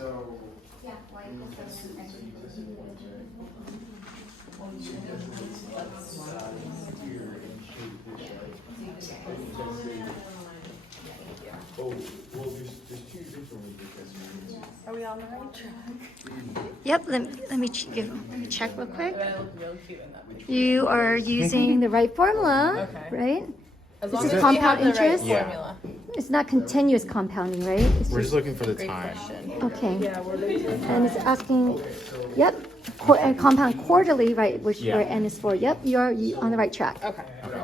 So. Yeah, y equals 7 and x equals 2. Oh, well, there's two different ways to test. Are we on the right track? Yep, let me check real quick. But I look real cute in that picture. You are using the right formula, Okay. right? As This long is as we compound have the right interest? Yeah. formula. It's not continuous compounding, right? It's We're just looking for the Great time. question. okay. Yeah, we're losing. And it's asking, yep, and compound quarterly, right, which Yeah. where n is 4. Yep, you're on the right track. Okay.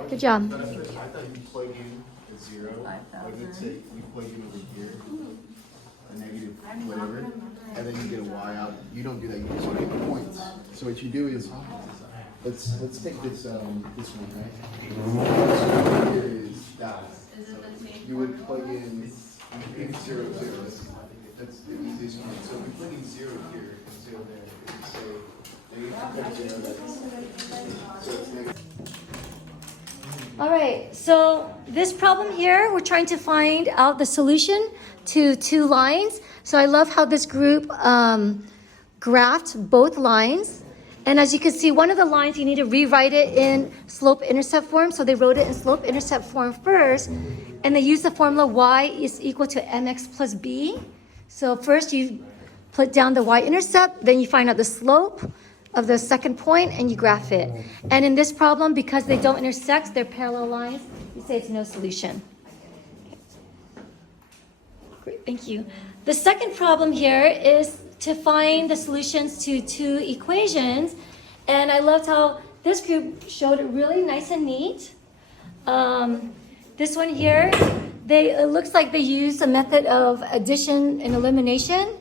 Good job. I thought you plug in a zero, like let's say you plug in over here, a negative whatever, and then you get a y out. You don't do that. You just get the points. So what you do is, let's take this this one, right? So here is that. You would plug in 0, 0. That's the easiest one. So if we plug in 0 here and 0 there, it would say negative 0. So it's negative. All right, so this problem here, we're trying to find out the solution to two lines. So I love how this group graphed both lines. And as you can see, one of the lines, you need to rewrite it in slope-intercept form. So they wrote it in slope-intercept form first, and they used the formula y is equal to mx plus b. So first you put down the y-intercept, then you find out the slope of the second point, and you graph it. And in this problem, because they don't intersect, they're parallel lines, you say it's no solution. Great, thank you. The second problem here is to find the solutions to two equations. And I loved how this group showed it really nice and neat. This one here, it looks like they used a method of addition and elimination.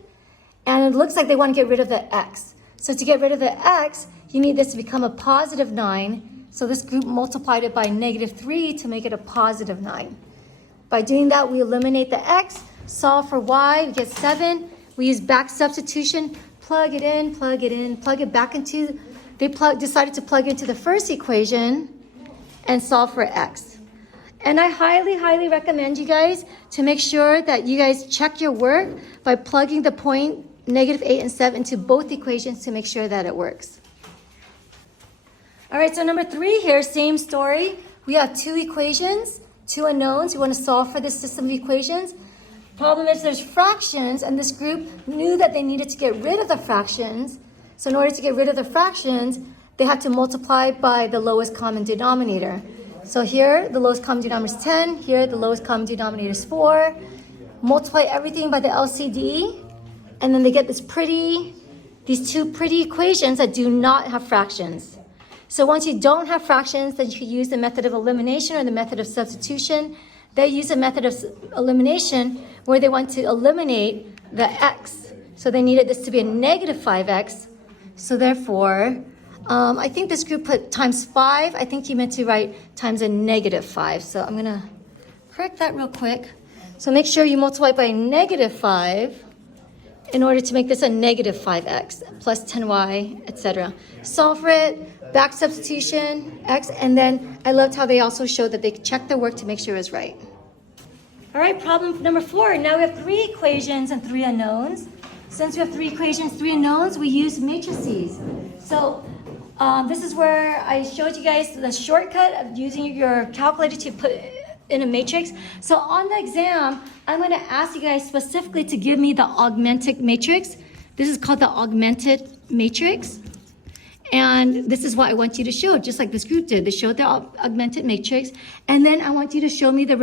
And it looks like they want to get rid of the x. So to get rid of the x, you need this to become a positive 9. So this group multiplied it by negative 3 to make it a positive 9. By doing that, we eliminate the x, solve for y, we get 7. We use back substitution, plug it in, plug it back into, decided to plug into the first equation and solve for x. And I highly, highly recommend you guys to make sure that you guys check your work by plugging the point negative 8 and 7 into both equations to make sure that it works. All right, so number 3 here, same story. We have two equations, two unknowns. We want to solve for this system of equations. Problem is there's fractions, and this group knew that they needed to get rid of the fractions. So in order to get rid of the fractions, they had to multiply by the lowest common denominator. So here, the lowest common denominator is 10. Here, the lowest common denominator is 4. Multiply everything by the LCD, and then they get these two pretty equations that do not have fractions. So once you don't have fractions, then you can use the method of elimination or the method of substitution. They use a method of elimination where they want to eliminate the x. So they needed this to be a negative 5x. So therefore, I think this group put times 5. I think you meant to write times a negative 5. So I'm going to correct that real quick. So make sure you multiply by negative 5 in order to make this a negative 5x plus 10y, etc. Solve for it, back substitution, x, and then I loved how they also showed that they checked their work to make sure it was right. All right, problem number 4. Now we have 3 equations and 3 unknowns. Since we have 3 equations, 3 unknowns, we use matrices. So this is where I showed you guys the shortcut of using your calculator to put in a matrix. So on the exam, I'm going to ask you guys specifically to give me the augmented matrix. This is called the augmented matrix. And this is what I want you to show, just like this group did. They showed the augmented matrix. And then I want you to show me the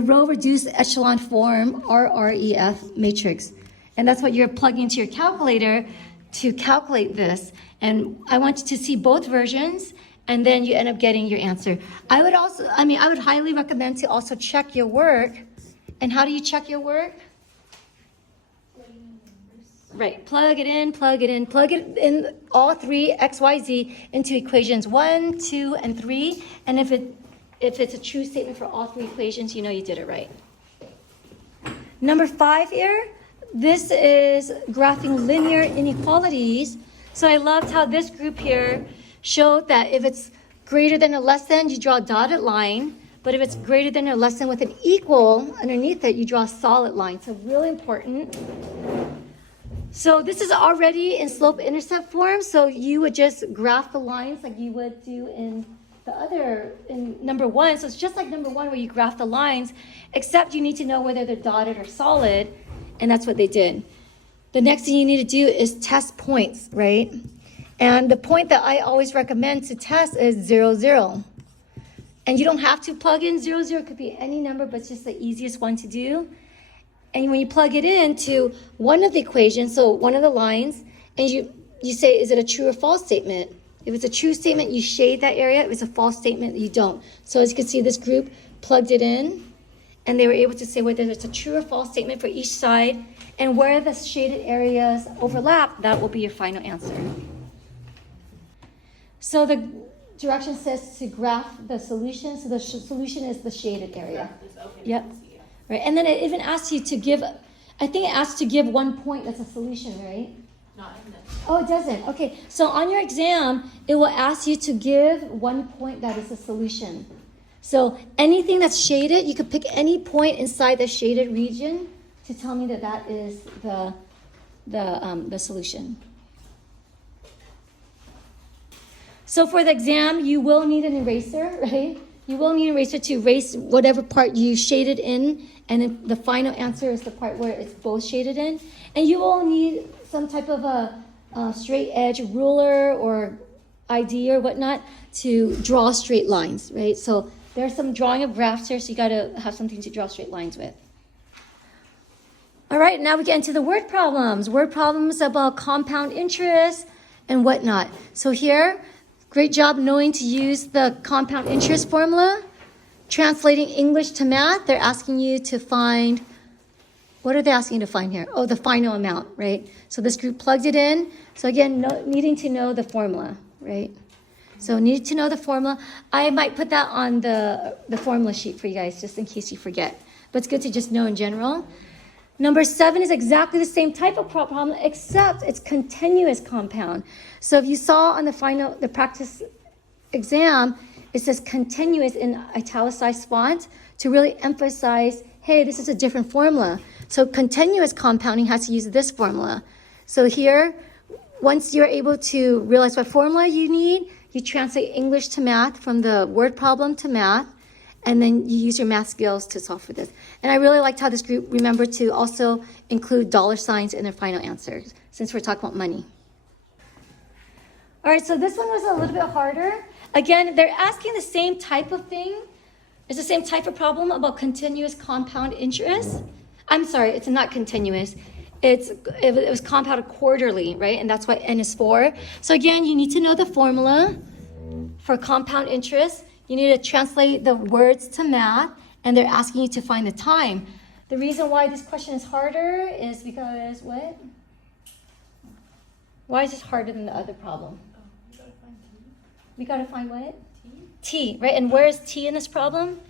row reduced echelon form, RREF matrix. And that's what you're plugging into your calculator to calculate this. And I want you to see both versions, and then you end up getting your answer. I would highly recommend to also check your work. And how do you check your work? Right, plug it in all 3 x, y, z into equations 1, 2, and 3. And if it's a true statement for all 3 equations, you know you did it right. Number 5 here, this is graphing linear inequalities. So I loved how this group here showed that if it's greater than or less than, you draw a dotted line. But if it's greater than or less than with an equal underneath it, you draw a solid line. So really important. So this is already in slope-intercept form, so you would just graph the lines like you would do in number 1. So it's just like number 1 where you graph the lines, except you need to know whether they're dotted or solid, and that's what they did. The next thing you need to do is test points, right? And the point that I always recommend to test is 0, 0. And you don't have to plug in 0, 0. It could be any number, but it's just the easiest one to do. And when you plug it into one of the equations, so one of the lines, and you say, is it a true or false statement? If it's a true statement, you shade that area. If it's a false statement, you don't. So as you can see, this group plugged it in, and they were able to say whether it's a true or false statement for each side, and where the shaded areas overlap, that will be your final answer. So the direction says to graph the solution. So the solution is the shaded area. Yep. Right, and then it even asks you to give, I think it asks to give 1 point that's a solution, right? Not in this. Oh, it doesn't. Okay, so on your exam, it will ask you to give 1 point that is a solution. So anything that's shaded, you could pick any point inside the shaded region to tell me that that is the solution. So for the exam, you will need an eraser, right? You will need an eraser to erase whatever part you shaded in, and then the final answer is the part where it's both shaded in. And you will need some type of a straight edge ruler or ID or whatnot to draw straight lines, right? So there's some drawing of graphs here, so you got to have something to draw straight lines with. All right, now we get into the word problems. Word problems about compound interest and whatnot. So here, great job knowing to use the compound interest formula. Translating English to math, they're asking you to find, what are they asking you to find here? Oh, the final amount, right? So this group plugged it in. So again, needing to know the formula, right? So need to know the formula. I might put that on the formula sheet for you guys, just in case you forget. But it's good to just know in general. Number 7 is exactly the same type of problem, except it's continuous compound. So if you saw on the practice exam, it says continuous in italicized font to really emphasize, hey, this is a different formula. So continuous compounding has to use this formula. So here, once you're able to realize what formula you need, you translate English to math from the word problem to math, and then you use your math skills to solve for this. And I really liked how this group remembered to also include dollar signs in their final answers, since we're talking about money. All right, so this one was a little bit harder. Again, they're asking the same type of thing. It's the same type of problem about continuous compound interest. I'm sorry, it's not continuous. It was compounded quarterly, right? And that's what N is for. So again, you need to know the formula for compound interest. You need to translate the words to math, and they're asking you to find the time. The reason why this question is harder is because what? Why is this harder than the other problem? We got to find what? T, right? And where is T in this problem?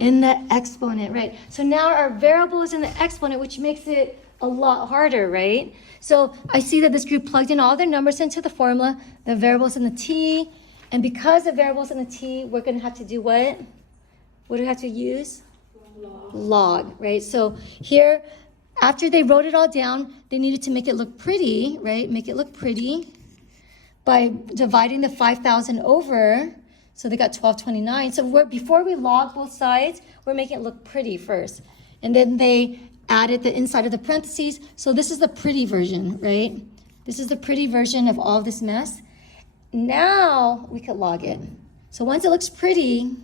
In the exponent, right? So now our variable is in the exponent, which makes it a lot harder, right? So I see that this group plugged in all their numbers into the formula. The variable's in the T. And because the variable's in the T, we're going to have to do what? What do we have to use? Log, right? So here, after they wrote it all down, they needed to make it look pretty, right? Make it look pretty by dividing the 5,000 over. So they got 1229. So before we log both sides, we're making it look pretty first. And then they added the inside of the parentheses. So this is the pretty version, right? This is the pretty version of all this mess. Now we could log it. So once it looks pretty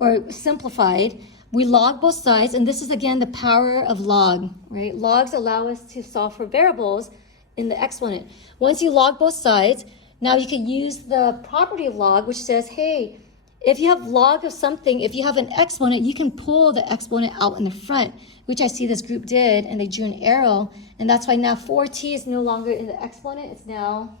or simplified, we log both sides. And this is, again, the power of log, right? Logs allow us to solve for variables in the exponent. Once you log both sides, now you can use the property of log, which says, hey, if you have log of something, if you have an exponent, you can pull the exponent out in the front, which I see this group did, and they drew an arrow. And that's why now 4t is no longer in the exponent. It's now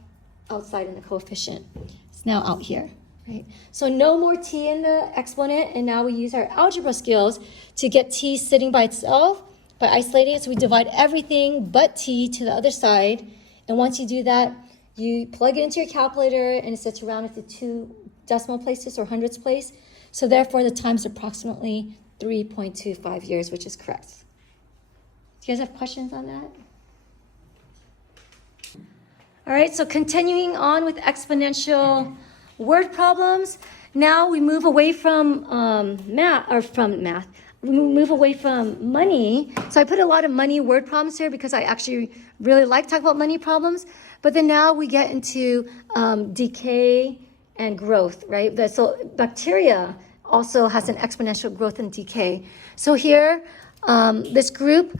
outside in the coefficient. It's now out here, right? So no more t in the exponent, and now we use our algebra skills to get t sitting by itself by isolating it. So we divide everything but t to the other side. And once you do that, you plug it into your calculator, and it sets around to 2 decimal places or hundredths place. So therefore, the time is approximately 3.25 years, which is correct. Do you guys have questions on that? All right, so continuing on with exponential word problems. Now we move away from math. We move away from money. So I put a lot of money word problems here because I actually really like talking about money problems. But then now we get into decay and growth, right? So bacteria also has an exponential growth and decay. So here, this group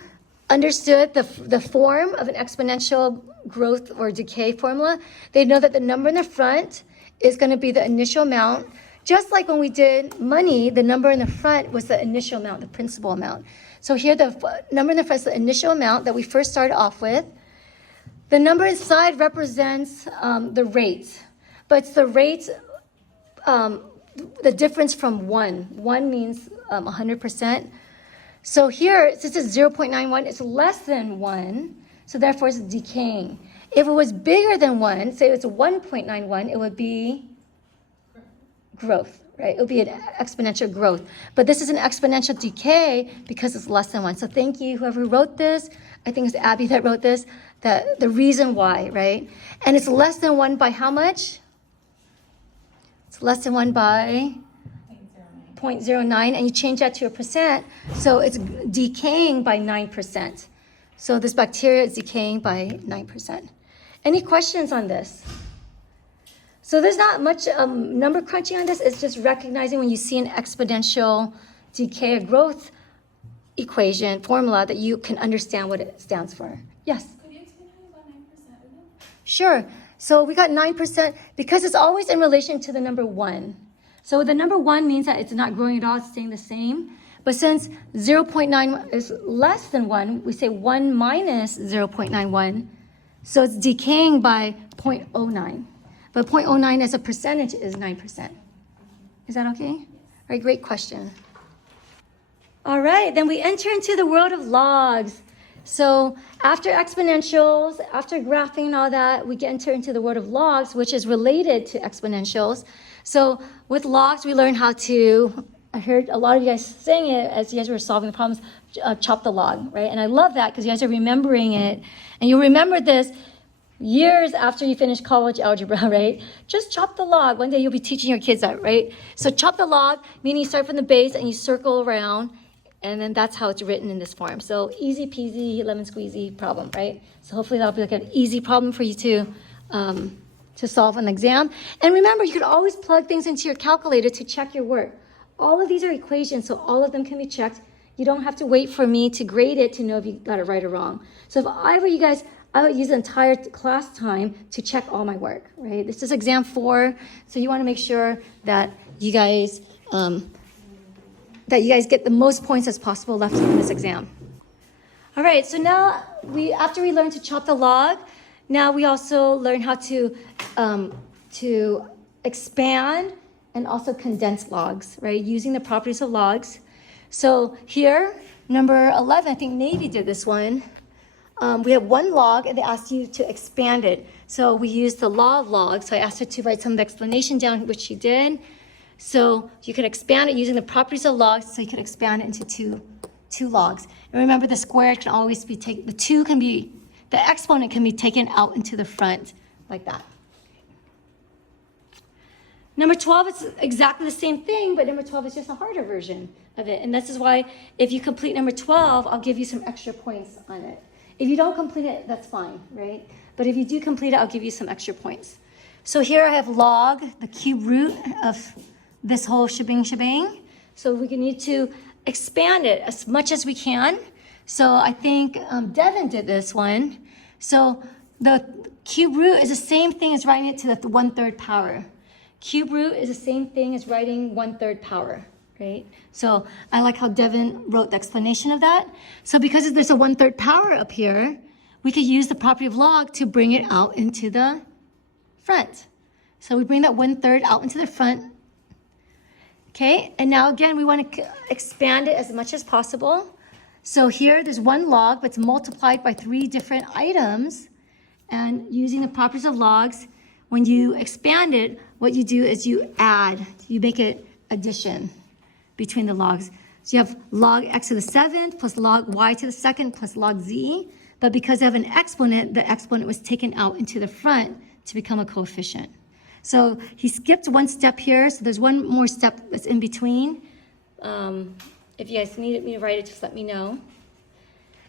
understood the form of an exponential growth or decay formula. They know that the number in the front is going to be the initial amount. Just like when we did money, the number in the front was the initial amount, the principal amount. So here the number in the front is the initial amount that we first started off with. The number inside represents the rate, but it's the rate, the difference from 1. 1 means 100%. So here, since it's 0.91, it's less than 1, so therefore it's decaying. If it was bigger than 1, say it's 1.91, it would be growth, right? It would be an exponential growth. But this is an exponential decay because it's less than 1. So thank you, whoever wrote this. I think it's Abby that wrote this, the reason why, right? And it's less than 1 by how much? It's less than 1 by 0.09, and you change that to a percent, so it's decaying by 9%. So this bacteria is decaying by 9%. Any questions on this? So there's not much number crunching on this. It's just recognizing when you see an exponential decay or growth equation formula that you can understand what it stands for. Yes? Could you explain how you got 9% again? Sure. So we got 9% because it's always in relation to the number 1. So the number 1 means that it's not growing at all, it's staying the same. But since 0.9 is less than 1, we say 1 minus 0.91. So it's decaying by 0.09. But 0.09 as a percentage is 9%. Is that okay? All right, great question. All right, then we enter into the world of logs. So after exponentials, after graphing and all that, we enter into the world of logs, which is related to exponentials. So with logs, we learn how to, I heard a lot of you guys saying it as you guys were solving the problems, chop the log, right? And I love that because you guys are remembering it. And you'll remember this years after you finish college algebra, right? Just chop the log. One day you'll be teaching your kids that, right? So chop the log, meaning you start from the base and you circle around, and then that's how it's written in this form. So easy peasy, lemon squeezy problem, right? So hopefully that'll be like an easy problem for you to solve on the exam. And remember, you can always plug things into your calculator to check your work. All of these are equations, so all of them can be checked. You don't have to wait for me to grade it to know if you got it right or wrong. So if I were you guys, I would use the entire class time to check all my work, right? This is exam 4, so you want to make sure that you guys get the most points as possible left in this exam. All right, so now after we learn to chop the log, now we also learn how to expand and also condense logs, right? Using the properties of logs. So here, number 11, I think Navy did this one. We have one log and they asked you to expand it. So we used the law of logs. So I asked her to write some of the explanation down, which she did. So you can expand it using the properties of logs. So you can expand it into two logs. And remember, the square can always be taken, the exponent can be taken out into the front like that. Number 12 is exactly the same thing, but number 12 is just a harder version of it. And this is why if you complete number 12, I'll give you some extra points on it. If you don't complete it, that's fine, right? But if you do complete it, I'll give you some extra points. So here I have log, the cube root of this whole shebang. So we need to expand it as much as we can. So I think Devin did this one. So the cube root is the same thing as writing it to the 1/3 power. Cube root is the same thing as writing 1/3 power, right? So I like how Devin wrote the explanation of that. So because there's a 1/3 power up here, we could use the property of log to bring it out into the front. So we bring that 1/3 out into the front. Okay, and now again, we want to expand it as much as possible. So here there's one log, but it's multiplied by 3 different items. And using the properties of logs, when you expand it, what you do is you add, you make it addition between the logs. So you have log x to the 7th plus log y to the 2nd plus log z. but because I have an exponent, the exponent was taken out into the front to become a coefficient. So he skipped one step here, so there's one more step that's in between. If you guys need me to write it, just let me know.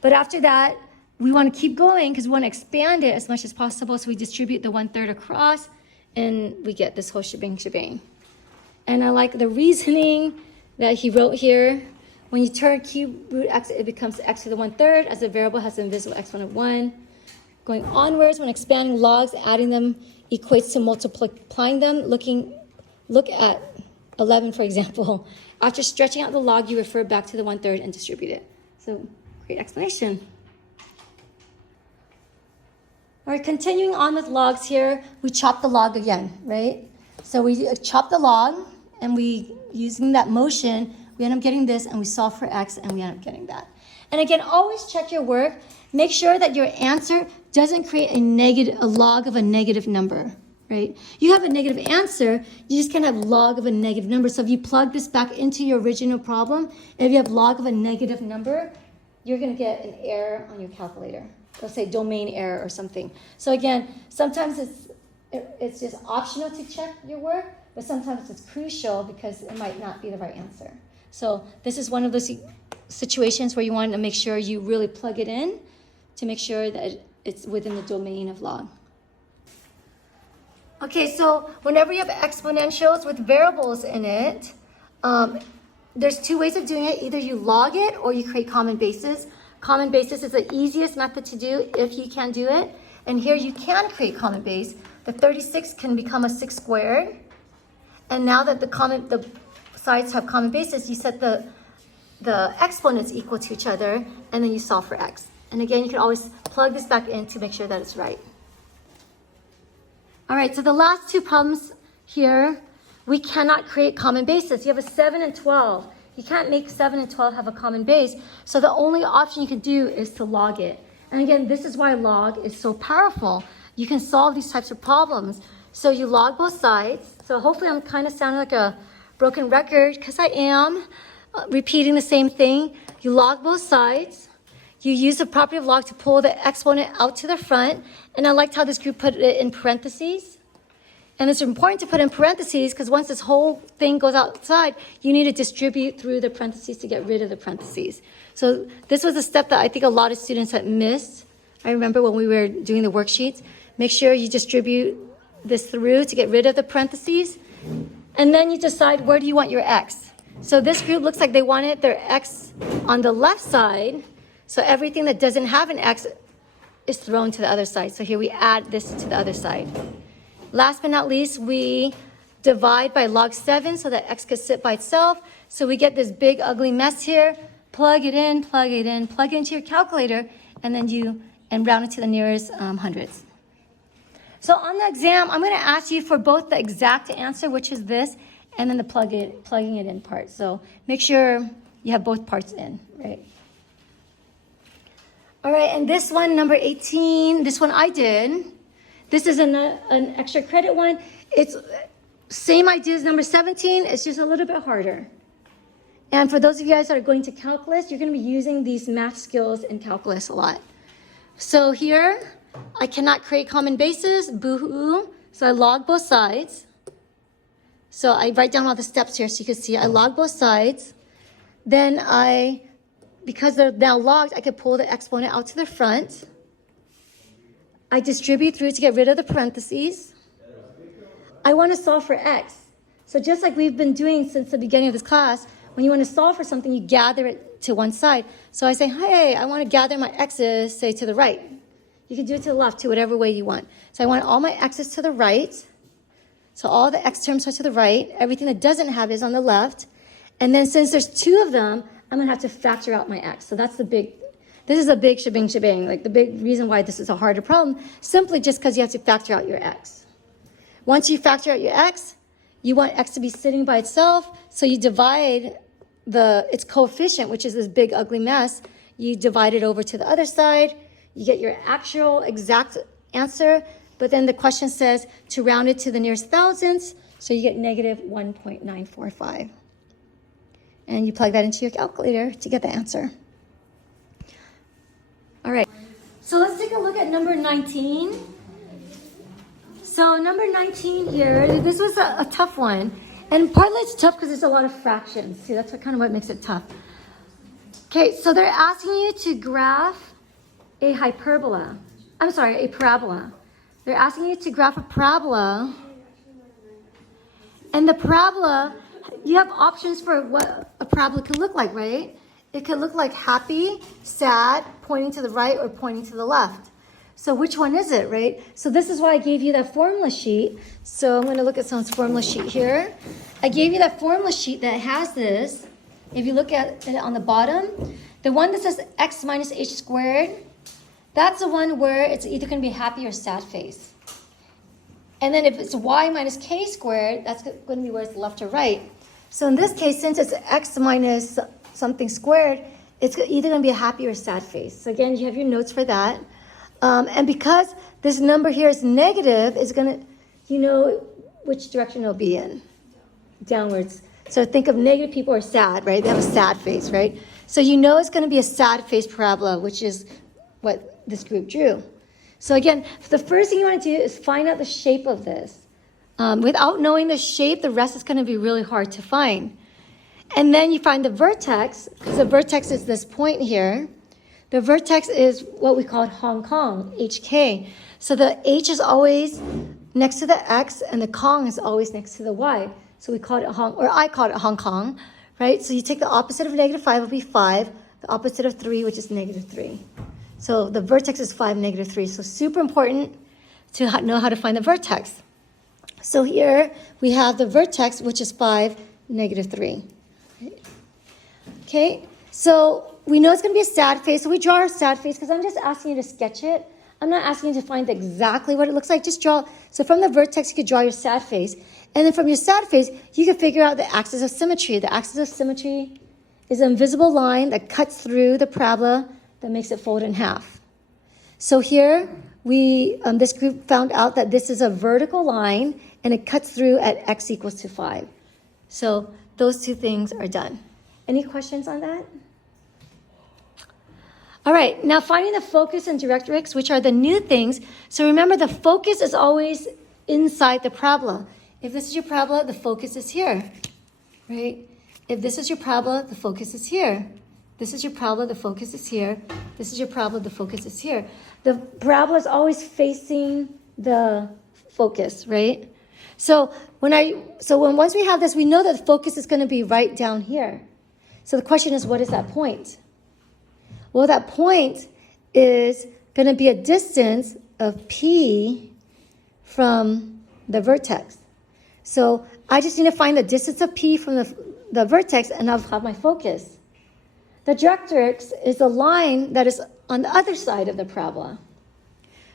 But after that, we want to keep going because we want to expand it as much as possible, so we distribute the 1/3 across, and we get this whole shebang. And I like the reasoning that he wrote here. When you turn cube root x, it becomes x to the 1/3 as the variable has an invisible exponent of 1. Going onwards, when expanding logs, adding them equates to multiplying them. Look at 11, for example. After stretching out the log, you refer back to the 1/3 and distribute it. So, great explanation. All right, continuing on with logs here, we chop the log again, right? So we chop the log, and using that motion, we end up getting this, and we solve for x, and we end up getting that. And again, always check your work. Make sure that your answer doesn't create a log of a negative number, right? You have a negative answer, you just can't have log of a negative number. So if you plug this back into your original problem, if you have log of a negative number, you're going to get an error on your calculator. They'll say domain error or something. So again, sometimes it's just optional to check your work, but sometimes it's crucial because it might not be the right answer. So this is one of those situations where you want to make sure you really plug it in to make sure that it's within the domain of log. Okay, so whenever you have exponentials with variables in it, there's two ways of doing it. Either you log it or you create common bases. Common basis is the easiest method to do if you can do it. And here you can create common base. The 36 can become a 6 squared. And now that the sides have common bases, you set the exponents equal to each other, and then you solve for x. And again, you can always plug this back in to make sure that it's right. All right, so the last two problems here, we cannot create common bases. You have a 7 and 12. You can't make 7 and 12 have a common base, so the only option you can do is to log it. And again, this is why log is so powerful. You can solve these types of problems. So you log both sides. So hopefully I'm kind of sounding like a broken record, because I am repeating the same thing. You log both sides. You use the property of log to pull the exponent out to the front. And I liked how this group put it in parentheses. And it's important to put in parentheses because once this whole thing goes outside, you need to distribute through the parentheses to get rid of the parentheses. So this was a step that I think a lot of students had missed. I remember when we were doing the worksheets. Make sure you distribute this through to get rid of the parentheses. And then you decide where do you want your x. So this group looks like they wanted their x on the left side. So everything that doesn't have an x is thrown to the other side. So here we add this to the other side. Last but not least, we divide by log 7 so that x could sit by itself. So we get this big ugly mess here. Plug it in, plug it into your calculator, and then round it to the nearest hundreds. So on the exam, I'm going to ask you for both the exact answer, which is this, and then the plugging it in part. So make sure you have both parts in, right? All right, and this one, number 18, this one I did. This is an extra credit one. It's same idea as number 17. It's just a little bit harder. And for those of you guys that are going to calculus, you're going to be using these math skills in calculus a lot. So here, I cannot create common bases. Boo-hoo. So I log both sides. So I write down all the steps here so you can see. I log both sides. Then because they're now logged, I could pull the exponent out to the front. I distribute through to get rid of the parentheses. I want to solve for x. So just like we've been doing since the beginning of this class, when you want to solve for something, you gather it to one side. So I say, hey, I want to gather my x's, say, to the right. You can do it to the left, to whatever way you want. So I want all my x's to the right. So all the x terms are to the right. Everything that doesn't have is on the left. And then since there's two of them, I'm going to have to factor out my x. So that's this is a big shebang, like the big reason why this is a harder problem, simply just because you have to factor out your x. Once you factor out your x, you want x to be sitting by itself, so you divide its coefficient, which is this big ugly mess, you divide it over to the other side, you get your actual exact answer, but then the question says to round it to the nearest thousandths, so you get negative 1.945. And you plug that into your calculator to get the answer. All right, So let's take a look at number 19. So number 19 here, this was a tough one. And partly it's tough because there's a lot of fractions. See, that's kind of what makes it tough. Okay, so they're asking you to graph a hyperbola. I'm sorry, a parabola. They're asking you to graph a parabola. And the parabola, you have options for what a parabola could look like, right? It could look like happy, sad, pointing to the right or pointing to the left. So which one is it, right? So this is why I gave you that formula sheet. So I'm going to look at someone's formula sheet here. I gave you that formula sheet that has this. If you look at it on the bottom, the one that says x minus h squared, that's the one where it's either going to be happy or sad face. And then if it's y minus k squared, that's going to be where it's left or right. So in this case, since it's x minus something squared, it's either going to be a happy or sad face. So again, you have your notes for that. And because this number here is negative, it's going to, you know which direction it'll be in. Downwards. So think of negative people are sad, right? They have a sad face, right? So you know it's going to be a sad face parabola, which is what this group drew. So again, the first thing you want to do is find out the shape of this. Without knowing the shape, the rest is going to be really hard to find. And then you find the vertex, because the vertex is this point here. The vertex is what we call Hong Kong, HK. So the H is always next to the X, and the Kong is always next to the Y. So we call it I call it Hong Kong, right? So you take the opposite of -5 will be 5, the opposite of 3, which is -3. So the vertex is 5, -3. So super important to know how to find the vertex. So here we have the vertex, which is 5, -3. Okay, so we know it's going to be a sad face. So we draw our sad face because I'm just asking you to sketch it. I'm not asking you to find exactly what it looks like. Just draw. So from the vertex, you could draw your sad face. And then from your sad face, you can figure out the axis of symmetry. The axis of symmetry is an invisible line that cuts through the parabola that makes it fold in half. So here, this group found out that this is a vertical line, and it cuts through at x equals to 5. So those two things are done. Any questions on that? All right, now finding the focus and directrix, which are the new things. So remember, the focus is always inside the parabola. If this is your parabola, the focus is here, right? If this is your parabola, the focus is here. This is your parabola, the focus is here. This is your parabola, the focus is here. The parabola is always facing the focus, right? So once we have this, we know that the focus is going to be right down here. So the question is, what is that point? Well, that point is going to be a distance of P from the vertex. So I just need to find the distance of P from the vertex, and I'll have my focus. The directrix is the line that is on the other side of the parabola.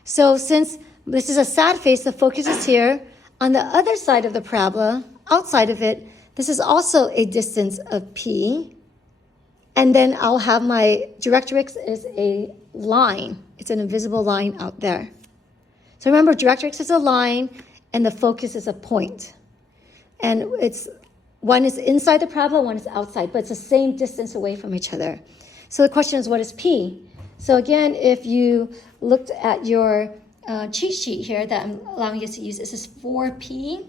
So since this is a sad face, the focus is here. On the other side of the parabola, outside of it, this is also a distance of P. And then I'll have my directrix is a line. It's an invisible line out there. So remember, directrix is a line, and the focus is a point. And one is inside the parabola, one is outside, but it's the same distance away from each other. So the question is, what is P? So again, if you looked at your cheat sheet here that I'm allowing you to use, it says 4P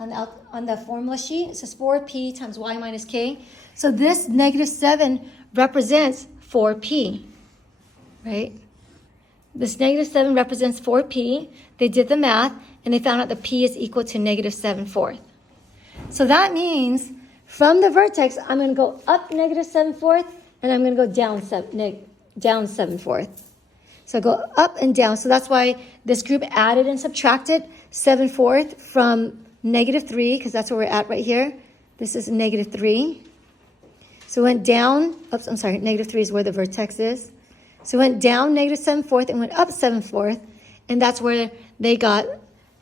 on the formula sheet. It says 4P times y minus k. So this -7 represents 4P, right? This -7 represents 4P. They did the math, and they found out that P is equal to -7/4. So that means from the vertex, I'm going to go up -7/4, and I'm going to go down 7/4. So I go up and down. So that's why this group added and subtracted 7/4 from -3, because that's where we're at right here. This is -3. So it went down, -3 is where the vertex is. So it went down -7/4 and went up 7/4, and that's where they got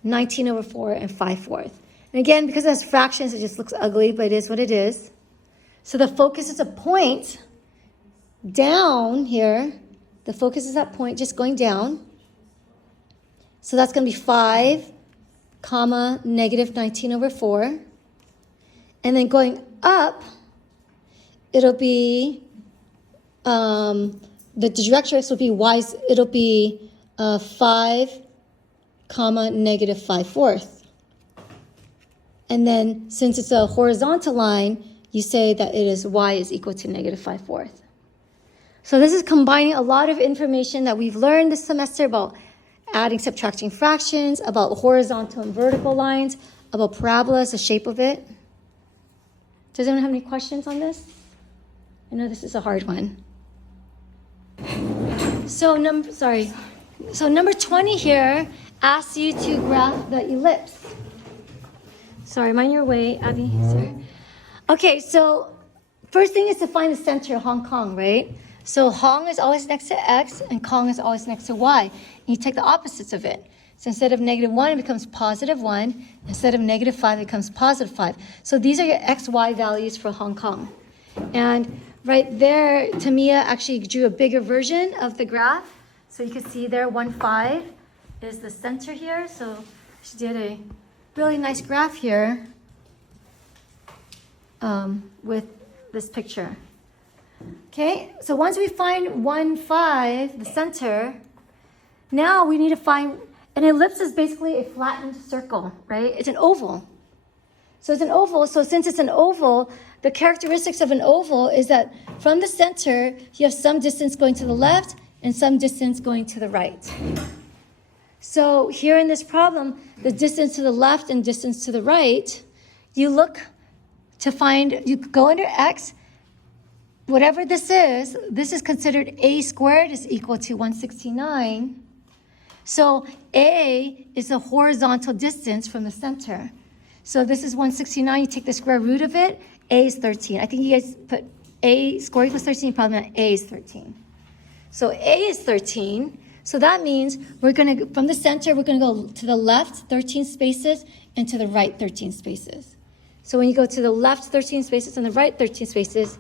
19/4 and 5/4. And again, because it has fractions, it just looks ugly, but it is what it is. So the focus is a point down here. The focus is that point just going down. So that's going to be 5, -19/4. And then going up, it'll be the directrix will be it'll be 5, comma, negative 5/4. And then since it's a horizontal line, you say that it is y is equal to negative 5/4. So this is combining a lot of information that we've learned this semester about adding, subtracting fractions, about horizontal and vertical lines, about parabolas, the shape of it. Does anyone have any questions on this? I know this is a hard one. So number 20 here asks you to graph the ellipse. Sorry, mind your way, Abby. Sorry. Okay, so first thing is to find the center of Hong Kong, right? So Hong is always next to x, and Kong is always next to y. And you take the opposites of it. So instead of -1, it becomes +1. Instead of -5, it becomes +5. So these are your x, y values for Hong Kong. And right there, Tamia actually drew a bigger version of the graph. So you can see there, 1, 5 is the center here. So she did a really nice graph here with this picture. Okay, so once we find 1, 5, the center, now we need to find, an ellipse is basically a flattened circle, right? It's an oval. So it's an oval, so since it's an oval, the characteristics of an oval is that from the center, you have some distance going to the left and some distance going to the right. So here in this problem, the distance to the left and distance to the right, you look to find, you go under x, whatever this is considered a squared is equal to 169. So a is the horizontal distance from the center. So this is 169, you take the square root of it, a is 13. I think you guys put a squared equals 13, probably not a is 13. So a is 13, so that means from the center, we're gonna go to the left 13 spaces and to the right 13 spaces. So when you go to the left 13 spaces and the right 13 spaces,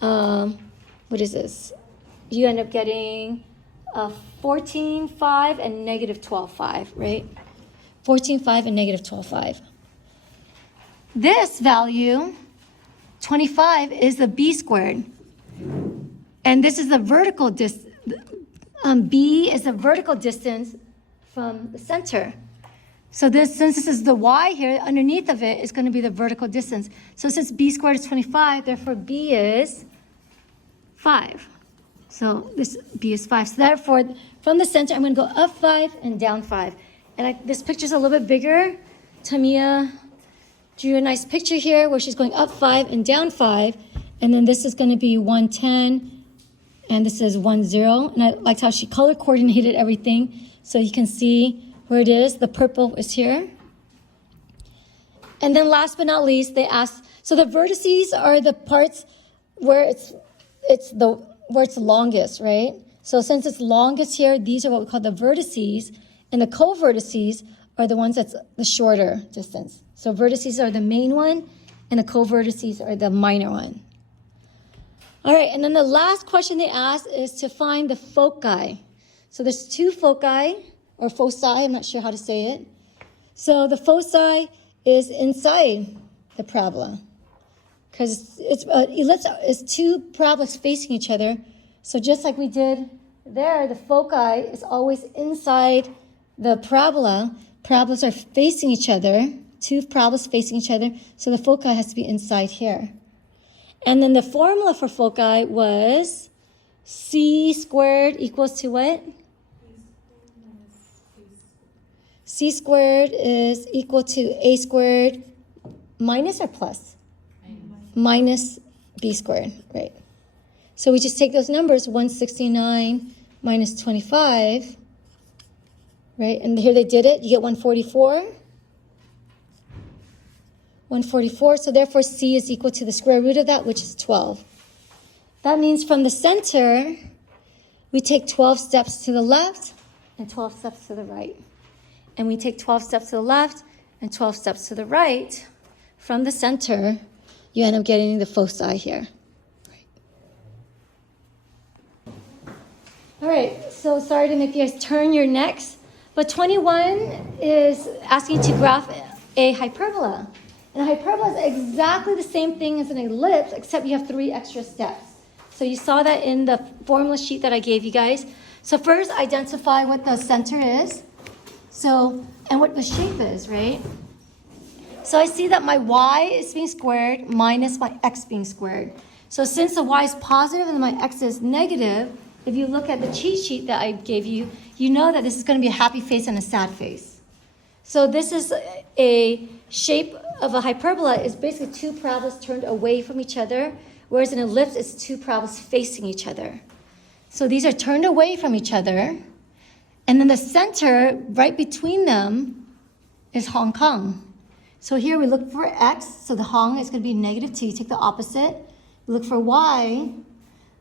what is this? You end up getting 14, 5, and negative 12, 5, right? 14, 5, and negative 12, 5. This value, 25, is the b squared. And this is the vertical distance. B is the vertical distance from the center. So since this is the y here, underneath of it is going to be the vertical distance. So since b squared is 25, therefore b is 5. So this b is 5. So therefore, from the center, I'm going to go up 5 and down 5. And this picture's a little bit bigger. Tamia drew a nice picture here where she's going up 5 and down 5. And then this is going to be 110. And this is 1, 0. And I liked how she color coordinated everything. So you can see where it is. The purple is here. And then last but not least, they asked, so the vertices are the parts where it's longest, right? So since it's longest here, these are what we call the vertices. And the co-vertices are the ones that's the shorter distance. So vertices are the main one, and the co-vertices are the minor one. All right, and then the last question they asked is to find the foci. So there's 2 foci, or foci, I'm not sure how to say it. So the foci is inside the parabola, because ellipse is 2 parabolas facing each other. So just like we did there, the foci is always inside the parabola. Parabolas are facing each other, 2 parabolas facing each other, so the foci has to be inside here. And then the formula for foci was c squared equals to what? C squared is equal to a squared minus or plus? Minus b squared, right? So we just take those numbers, 169 minus 25, right? And here they did it. You get 144. 144, so therefore c is equal to the square root of that, which is 12. That means from the center, we take 12 steps to the left and 12 steps to the right. And we take 12 steps to the left and 12 steps to the right. From the center, you end up getting the foci here. All right, so sorry to make you guys turn your necks, but 21 is asking you to graph a hyperbola. And a hyperbola is exactly the same thing as an ellipse, except you have 3 extra steps. So So you saw that in the formula sheet that I gave you guys. So first, identify what the center is. So, and what the shape is, right? So I see that my y is being squared minus my x being squared. So since the y is positive and my x is negative, if you look at the cheat sheet that I gave you, you know that this is going to be a happy face and a sad face. So this is a shape of a hyperbola is basically two parabolas turned away from each other, whereas an ellipse is two parabolas facing each other. So these are turned away from each other, and then the center right between them is Hong Kong. So here we look for x, so the Hong is going to be -2. You take the opposite. We look for y,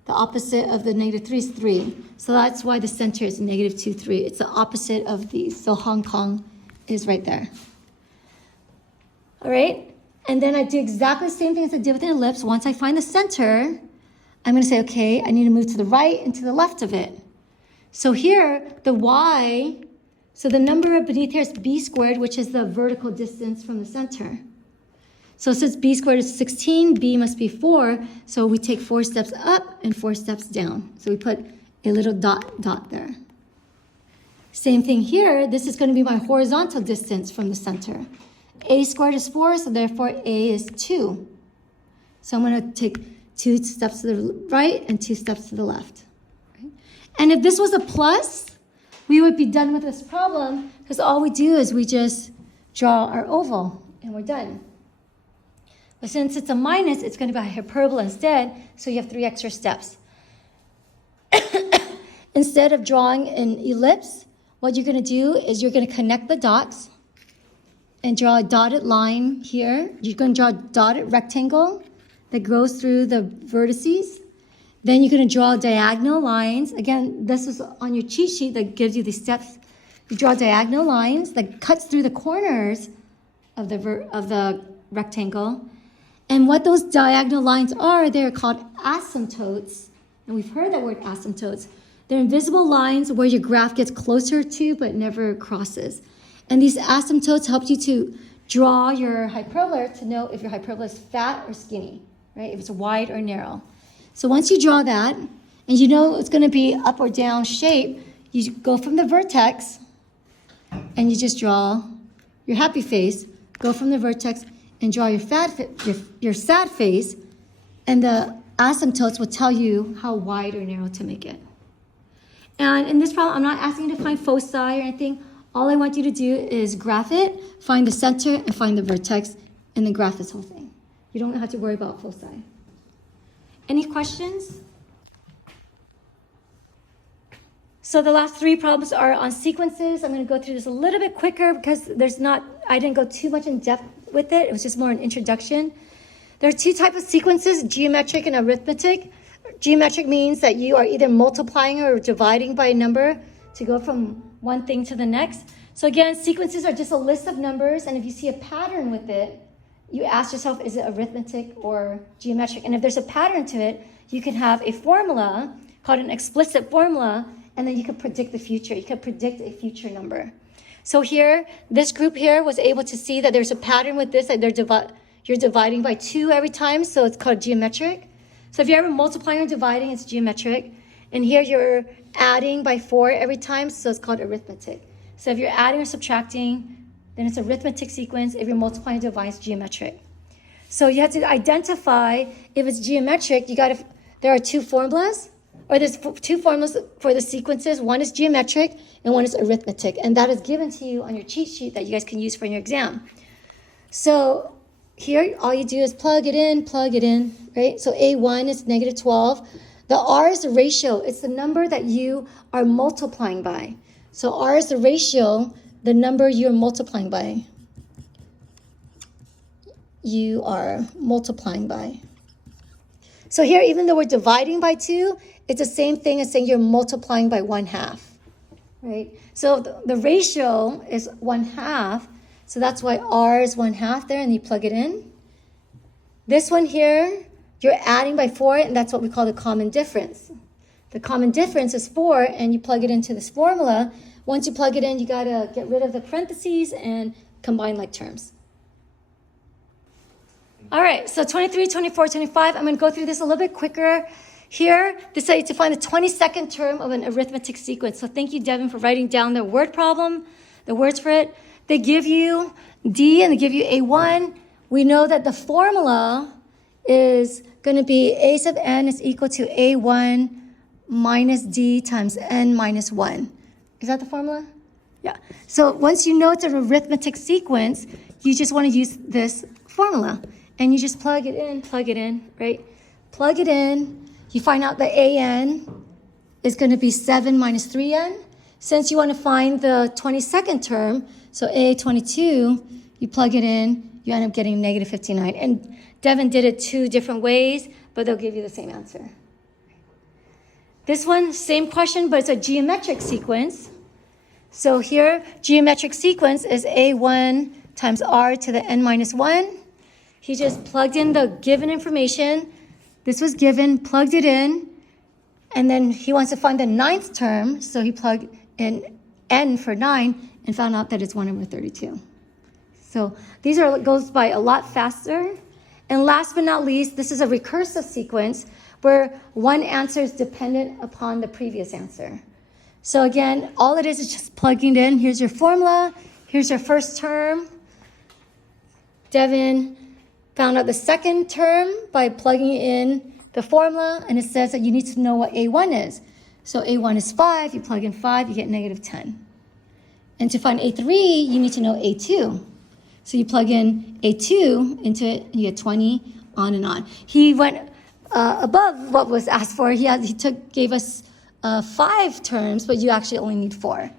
the opposite of the -3 is 3. So that's why the center is -2, 3. It's the opposite of these. So Hong Kong is right there. All right? And then I do exactly the same thing as I did with an ellipse. Once I find the center, I'm going to say, okay, I need to move to the right and to the left of it. So here, the y, so the number beneath here is b squared, which is the vertical distance from the center. So since b squared is 16, b must be 4, so we take 4 steps up and 4 steps down. So we put a little dot there. Same thing here, this is going to be my horizontal distance from the center. A squared is 4, so therefore a is 2. So I'm going to take 2 steps to the right and 2 steps to the left. Right? And if this was a plus, we would be done with this problem, because all we do is we just draw our oval and we're done. But since it's a minus, it's going to be a hyperbola instead, so you have 3 extra steps. Instead of drawing an ellipse, what you're going to do is you're going to connect the dots and draw a dotted line here. You're going to draw a dotted rectangle that goes through the vertices. Then you're going to draw diagonal lines. Again, this is on your cheat sheet that gives you the steps. You draw diagonal lines that cuts through the corners of the rectangle. And what those diagonal lines are, they're called asymptotes. And we've heard that word asymptotes. They're invisible lines where your graph gets closer to but never crosses. And these asymptotes help you to draw your hyperbola to know if your hyperbola is fat or skinny, right? If it's wide or narrow. So once you draw that, and you know it's going to be up or down shape, you go from the vertex, and you just draw your happy face. Go from the vertex and draw your sad face, and the asymptotes will tell you how wide or narrow to make it. And in this problem, I'm not asking you to find foci or anything. All I want you to do is graph it, find the center, and find the vertex, and then graph this whole thing. You don't have to worry about foci. Any questions? So the last 3 problems are on sequences. I'm going to go through this a little bit quicker because I didn't go too much in depth with it. It was just more an introduction. There are 2 types of sequences, geometric and arithmetic. Geometric means that you are either multiplying or dividing by a number to go from one thing to the next. So again, sequences are just a list of numbers, and if you see a pattern with it, you ask yourself, is it arithmetic or geometric? And if there's a pattern to it, you can have a formula called an explicit formula, and then you can predict the future. You can predict a future number. So here, this group here was able to see that there's a pattern with this, that you're dividing by 2 every time, so it's called geometric. So if you're ever multiplying or dividing, it's geometric. And here you're adding by 4 every time, so it's called arithmetic. So if you're adding or subtracting, then it's arithmetic sequence. If you're multiplying or dividing, it's geometric. So you have to identify if it's geometric. There are 2 formulas, or there's 2 formulas for the sequences. One is geometric and one is arithmetic. And that is given to you on your cheat sheet that you guys can use for your exam. So here, all you do is plug it in, right? So A1 is -12. The R is the ratio. It's the number that you are multiplying by. So R is the ratio, the number you're multiplying by. You are multiplying by. So here, even though we're dividing by 2, it's the same thing as saying you're multiplying by 1/2, right? So the ratio is 1/2. So that's why R is 1/2 there, and you plug it in. This one here, you're adding by 4, and that's what we call the common difference. The common difference is 4, and you plug it into this formula. Once you plug it in, you got to get rid of the parentheses and combine like terms. All right, so 23, 24, 25, I'm going to go through this a little bit quicker Here, they say to find the 22nd term of an arithmetic sequence. So thank you, Devin, for writing down the word problem, the words for it. They give you D and they give you A1. We know that the formula is going to be A sub n is equal to A1 minus D times n minus 1. Is that the formula? Yeah. So once you know it's an arithmetic sequence, you just want to use this formula. And you just plug it in, right? Plug it in. You find out that an is going to be 7 minus 3n. Since you want to find the 22nd term, so A22, you plug it in, you end up getting negative 59. And Devin did it 2 different ways, but they'll give you the same answer. This one, same question, but it's a geometric sequence. So here, geometric sequence is A1 times r to the n minus 1. He just plugged in the given information. This was given, plugged it in, and then he wants to find the 9th term, so he plugged in n for 9 and found out that it's 1 over 32. So these goes by a lot faster. And last but not least, this is a recursive sequence where one answer is dependent upon the previous answer. So again, all it is just plugging it in. Here's your formula. Here's your first term. Devin found out the second term by plugging in the formula, and it says that you need to know what A1 is. So A1 is 5, you plug in 5, you get negative 10. And to find A3, you need to know A2. So you plug in A2 into it, and you get 20, on and on. He went above what was asked for. He gave us 5 terms, but you actually only need 4.